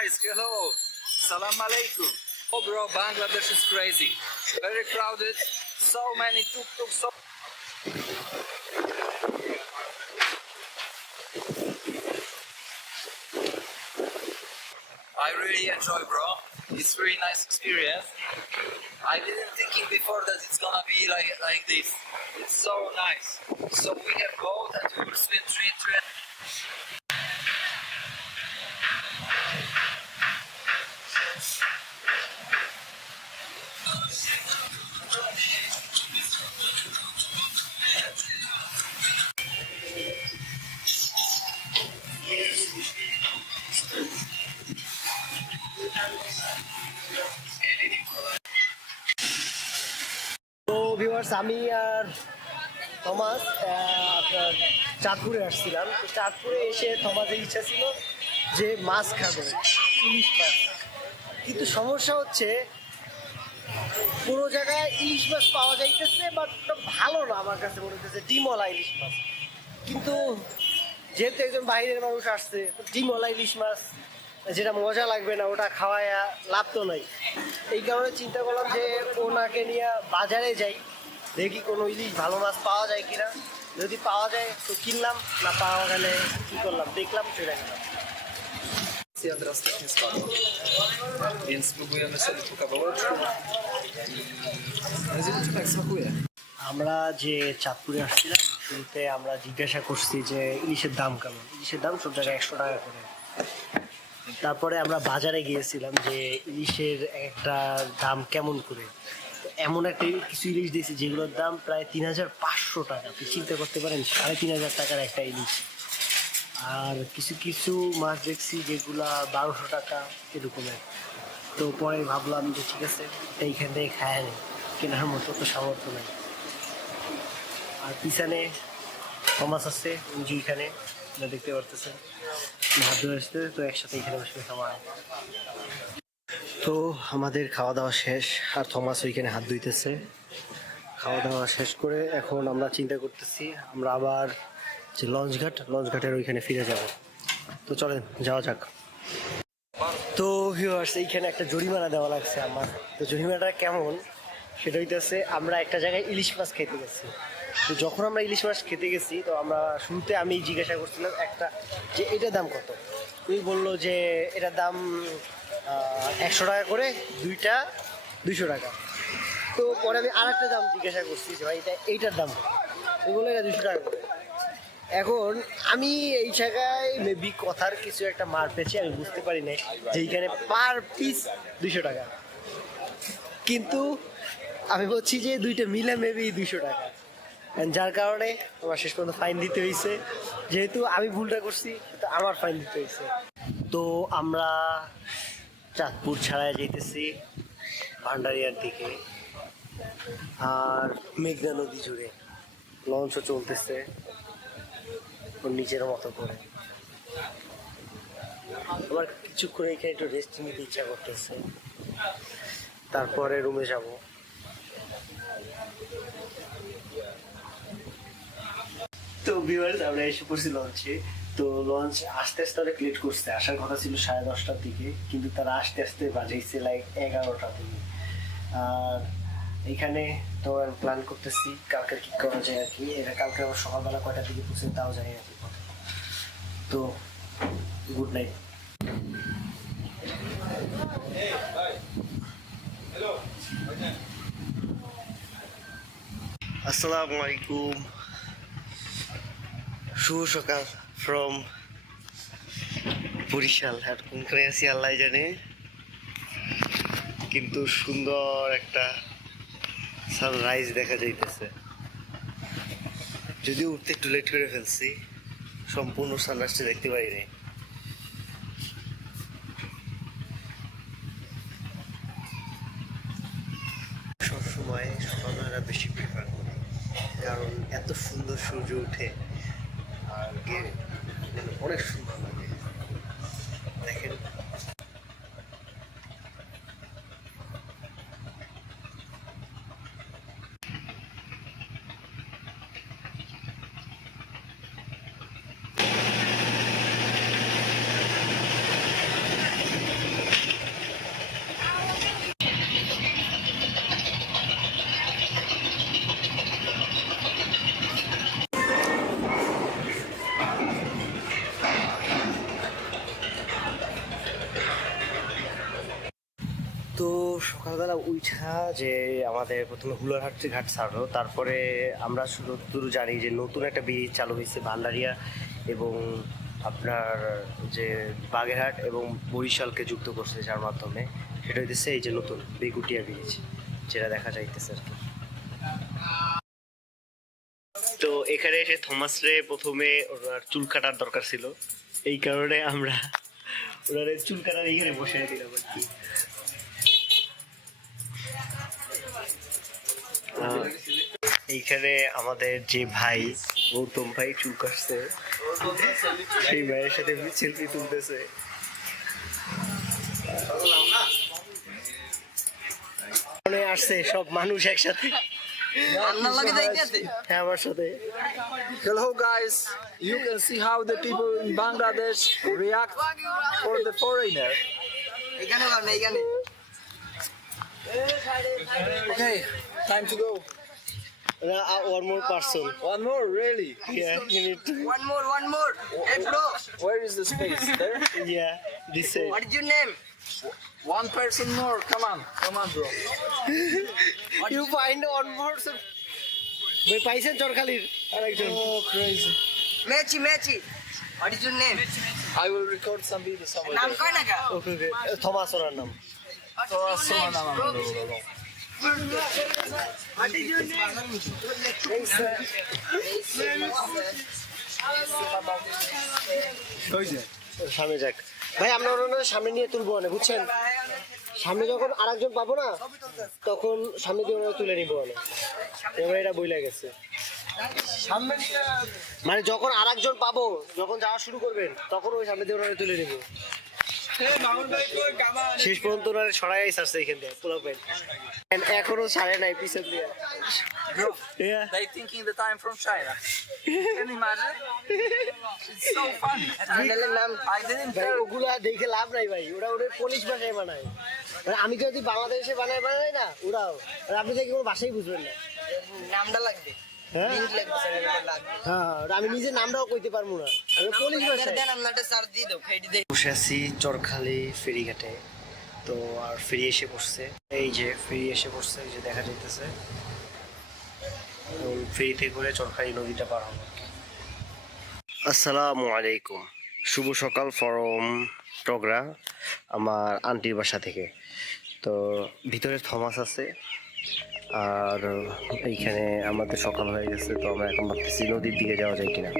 guys, hello. Salam alaikum. Oh bro, Bangladesh is crazy. Very crowded. So many tuk-tuk. I really enjoy, bro. It's really nice experience. I didn't thinking before that it's gonna be like this. It's so nice. So we have boat and we will swim three. তো viewers, আমি আর Thomas আপনার চাঁদপুরে আসছিলাম। তো চাঁদপুরে এসে থমাসের ইচ্ছা ছিল যে মাছ খাবে, ইলিশ মাছ। কিন্তু সমস্যা হচ্ছে কোনো জায়গায় ইলিশ মাছ পাওয়া যাইতেছে, বাট ভালো না, আমার কাছে মনে হচ্ছে ডিমওয়ালা ইলিশ মাছ। কিন্তু যেহেতু একজন বাইরের মানুষ আসছে, ডিমওয়ালা ইলিশ মাছ যেটা মজা লাগবে না, ওটা খাওয়ায় লাভ তো নাই। এই কারণে চিন্তা করলাম যে ওনাকে নিয়ে বাজারে যাই, দেখি কোনো ইলিশ ভালো মাছ পাওয়া যায় কিনা। যদি পাওয়া যায় তো কিনলাম, না পাওয়া গেলে কী করলাম, দেখলাম, চলে গেলাম। Teraz tak nie spadło. Więc spróbujemy sobie tu kawałeczku. I tak smakuje. আমরা যে চাঁদপুরে আসছিলাম, শুরুতে আমরা জিজ্ঞাসা করছি যে ইলিশের দাম কেমন। ইলিশের দাম সব জায়গায় 100 টাকা করে। তারপরে আমরা বাজারে গিয়েছিলাম যে ইলিশের একটা দাম কেমন করে। এমন একটা কিছু ইলিশ দিয়েছি যেগুলোর দাম প্রায় 3500 টাকা। আপনি চিন্তা করতে পারেন, 3500 টাকার একটা ইলিশ। আর কিছু কিছু মাছ দেখছি যেগুলা 1200 টাকা এরকমের। তো পরে ভাবলাম যে ঠিক আছে, এইখান থেকে খায় নেই, কেনার মতো তো সামর্থ্য নেই। আর পিছনে থমাস আছে, এখানে দেখতে পারতেছেন হাত ধরে আসতে। তো একসাথে এখানে বসে খাওয়া। তো আমাদের খাওয়া দাওয়া শেষ, আর থমাস ওইখানে হাত ধুইতেছে। খাওয়া দাওয়া শেষ করে এখন আমরা চিন্তা করতেছি আমরা আবার যে লঞ্চঘাটের ওইখানে ফিরে যাব। তো চলেন যাওয়া যাক। তো ভিউয়ার্স, এইখানে একটা জরিমানা দেওয়া লাগছে আমার। তো জরিমানাটা কেমন সেটা হইতেছে, আমরা একটা জায়গায় ইলিশ মাছ খেতে গেছি। তো যখন আমরা ইলিশ মাছ খেতে গেছি, তো আমরা শুরুতে আমি জিজ্ঞাসা করছিলাম একটা যে এটার দাম কত। উনি বললো যে এটার দাম 100 টাকা করে, দুইটা 200 টাকা। তো পরে আমি আর একটা দাম জিজ্ঞাসা করছি যে ভাই এইটার দাম কত। উনি বললো এটা 200 টাকা করে। এখন আমি এই জায়গায় মেবি কথার কিছু একটা মার পেয়েছি, আমি বুঝতে পারি নাই যে এইখানে পার পিস 200 টাকা। কিন্তু আমি বলছি যে দুইটা মিলে মেবি 200 টাকা, যার কারণে আমার শেষ পর্যন্ত ফাইন দিতে হয়েছে। যেহেতু আমি ভুলটা করছি, তো আমার ফাইন দিতে হয়েছে। তো আমরা চাঁদপুর ছাড়ায় যেতেছি ভান্ডারিয়ার দিকে। আর মেঘনা নদী জুড়ে লঞ্চও চলতেছে ওর নিজের মতো করে। আমার কিছুক্ষণ এখানে একটু রেস্ট নিতে ইচ্ছা করতেছে, তারপরে রুমে যাব। তো ভিউয়ার্স, আমরা এসে পড়ছি লঞ্চে। তো লঞ্চ আস্তে আস্তে অনেক লেট করছে। আসার কথা ছিল 10:30টার দিকে, কিন্তু তারা আস্তে আস্তে বাজাইছে লাইক 11টা থেকে। আর এখানে তো প্ল্যান করতেছি কালকে কি করা যায় আর কি। এটা কালকে আমার সকালবেলা কয়টার দিকে পৌঁছে তাও জানি না। তো গুড নাইট। আসসালামু আলাইকুম, শুভ সকাল ফ্রম বরিশাল। আর কোনখানে আছি আল্লাহ জানে, কিন্তু সুন্দর একটা সানরাইজ দেখা যাইতেছে। যদিও উঠতে একটু লেট করে ফেলছি, সম্পূর্ণ সানরাইজটা দেখতে পারিনি। সবসময় সকালবেলা বেশি প্রেফার করি, কারণ এত সুন্দর সূর্য উঠে আর অনেক সুন্দর লাগে। দেখেন সকালবেলা উঠা যে আমাদের প্রথমে হুলারহাট ঘাট ছাড়লো, তারপরে আমরা শুধু জানি যে নতুন একটা ব্রিজ চালু হয়েছে ভান্ডারিয়া এবং আপনার যে বাগেরহাট এবং বরিশালকে যুক্ত করছে, যার মাধ্যমে সেটা হইতেছে এই যে নতুন বেগুটিয়া ব্রিজ, যেটা দেখা যাইতেছে আর কি। তো এখানে এসে থমাস রে প্রথমে ওনার চুল কাটার দরকার ছিল, এই কারণে আমরা ওনার চুল কাটার এইখানে বসে দিলাম আর কি। এইখানে আমাদের যে ভাই গৌতম ভাই চুল কাটছে, সেই ভাইয়ের সাথে সেলফি তুলতেছে। আসছে সব মানুষ একসাথে। হ্যাঁ, আমার সাথে। Hello guys, you can see how the people in Bangladesh react for the foreigner. Okay, time to go. One more person. One more, really? Yeah, you need to. One more. Hey bro, Where is the space? There? Yeah, this is. what is your name? One person more, come on, bro. You find one more. ভাই পাইছেন চরখালির আরেকজন? Oh, crazy. Mechi. What is your name? I will record some video somewhere. নাম কয় না কা? ওকে ওকে, Thomas ওনার নাম। What is your name, bro? What is your name? সামনে যাক ভাই, আমরা ওনার সামনে নিয়ে তুলবো না, বুঝছেন? সামনে যখন আরেকজন পাবো না, তখন সামনে দিয়ে ওনারা তুলে নিবো না। এবার এটা বইলা গেছে, মানে যখন আরেকজন পাবো, যখন যাওয়া শুরু করবেন, তখন ওই সামনে দিয়ে ওনারা তুলে নিবো। শেষ পর্যন্ত ওনারা সরাই আসছে এখান দিয়ে পোলাপেন, এখনো ছাড়ে নাই পিছন দিয়ে। Bro, Yeah. they thinking that I'm from China. Can you imagine? It's so funny. চ্যানেলের নাম I didn't ভাই tell. ওগুলা দেখে লাভ নাই ভাই, ওরা ওদের পুলিশ ভাষায় বানায়। মানে আমি যদি বাংলাদেশে বানাই না, ওরাও আর আপনি দেখে কোনো ভাষাই বুঝবেন না। নামটা লাগবে। হ্যাঁ লিংক লাগবে, চ্যানেলের লাগবে। হ্যাঁ, আর আমি নিজের নামটাও কইতে পারবো না, আমি পুলিশ ভাষায়। দেন আপনারটা সার্চ দিয়ে দাও, ফেডি দে। বসে আছি চরখালি ফেরিঘাটে, তো আর ফেরি এসে পড়ছে, এই যে ফেরি এসে পড়ছে, এই যে দেখা যাইতেছে। ফেরিতে করে চরখালি নদীটা পার হবো। আসসালামু আলাইকুম, শুভ সকাল ফরম টগরা, আমার আন্টির বাসা থেকে। তো ভিতরে থমাস আছে, আর এইখানে আমাদের সকাল হয়ে গেছে, তো আমরা এখন ভাবতেছি নদীর দিকে যাওয়া যায় কিনা।